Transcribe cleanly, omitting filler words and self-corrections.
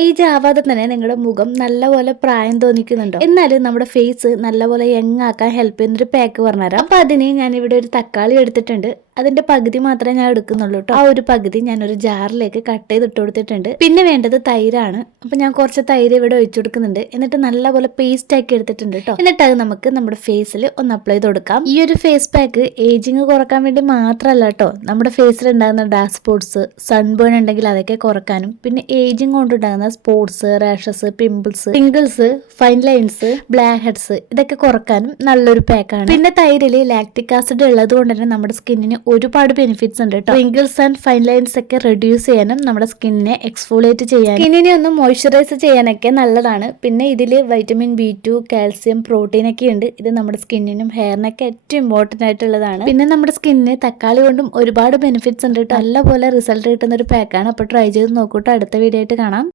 Age ആവാതെ തന്നെ നിങ്ങളുടെ മുഖം നല്ലപോലെ പ്രായം തോന്നിക്കുന്നുണ്ടോ? എന്നാലും നമ്മുടെ ഫേസ് നല്ലപോലെ യങ് ആക്കാൻ ഹെൽപ്പ് ചെയ്യുന്നൊരു പാക്ക് പറഞ്ഞുതരാം. അപ്പൊ അതിന് ഞാൻ ഇവിടെ ഒരു തക്കാളി എടുത്തിട്ടുണ്ട്. അതിന്റെ പകുതി മാത്രമേ ഞാൻ എടുക്കുന്നുള്ളൂ കേട്ടോ. ആ ഒരു പകുതി ഞാൻ ഒരു ജാറിലേക്ക് കട്ട് ചെയ്തിട്ട് കൊടുത്തിട്ടുണ്ട്. പിന്നെ വേണ്ടത് തൈരാണ്. അപ്പൊ ഞാൻ കുറച്ച് തൈര് ഇവിടെ ഒഴിച്ചു കൊടുക്കുന്നുണ്ട്. എന്നിട്ട് നല്ലപോലെ പേസ്റ്റ് ആക്കി എടുത്തിട്ടുണ്ട് കേട്ടോ. എന്നിട്ട് അത് നമുക്ക് നമ്മുടെ ഫേസിൽ ഒന്ന് അപ്ലൈ ചെയ്ത് കൊടുക്കാം. ഈ ഒരു ഫേസ് പാക്ക് ഏജിങ് കുറക്കാൻ വേണ്ടി മാത്രമല്ല കേട്ടോ, നമ്മുടെ ഫേസിൽ ഉണ്ടാകുന്ന ഡാർക്ക് സ്പോട്സ്, സൺബേൺ ഉണ്ടെങ്കിൽ അതൊക്കെ കുറക്കാനും, പിന്നെ ഏജിങ് കൊണ്ടുണ്ടാകുന്ന സ്പോട്സ്, റാഷസ്, പിമ്പിൾസ്, പിങ്കിൾസ്, ഫൈൻ ലൈൻസ്, ബ്ലാക്ക് ഹെഡ്സ് ഇതൊക്കെ കുറക്കാനും നല്ലൊരു പാക്കാണ്. പിന്നെ തൈരില് ലാക്റ്റിക് ആസിഡ് ഉള്ളത് കൊണ്ട് തന്നെ നമ്മുടെ സ്കിന്നിന് ഒരുപാട് ബെനിഫിറ്റ്സ് ഉണ്ട് കേട്ടോ. റിങ്കിൾസ് ആൻഡ് ഫൈൻ ലൈൻസ് ഒക്കെ റെഡ്യൂസ് ചെയ്യാനും നമ്മുടെ സ്കിന്നിനെ എക്സ്ഫോളിയേറ്റ് ചെയ്യാനും സ്കിന്നിനെ ഒന്ന് മോയ്സ്ചറൈസ് ചെയ്യാനൊക്കെ നല്ലതാണ്. പിന്നെ ഇതില് വൈറ്റമിൻ B2, കാൽസ്യം, പ്രോട്ടീൻ ഒക്കെ ഉണ്ട്. ഇത് നമ്മുടെ സ്കിന്നിനും ഹെയറിനൊക്കെ ഏറ്റവും ഇമ്പോർട്ടന്റ് ആയിട്ടുള്ളതാണ്. പിന്നെ നമ്മുടെ സ്കിന്നിന് തക്കാളി കൊണ്ടും ഒരുപാട് ബെനിഫിറ്റ്സ് ഉണ്ട് കേട്ടോ. നല്ലപോലെ റിസൾട്ട് കിട്ടുന്ന ഒരു പാക്കാണ്. അപ്പോൾ ട്രൈ ചെയ്ത് നോക്കൂട്ടോ. അടുത്ത വീഡിയോ ആയിട്ട് കാണാം.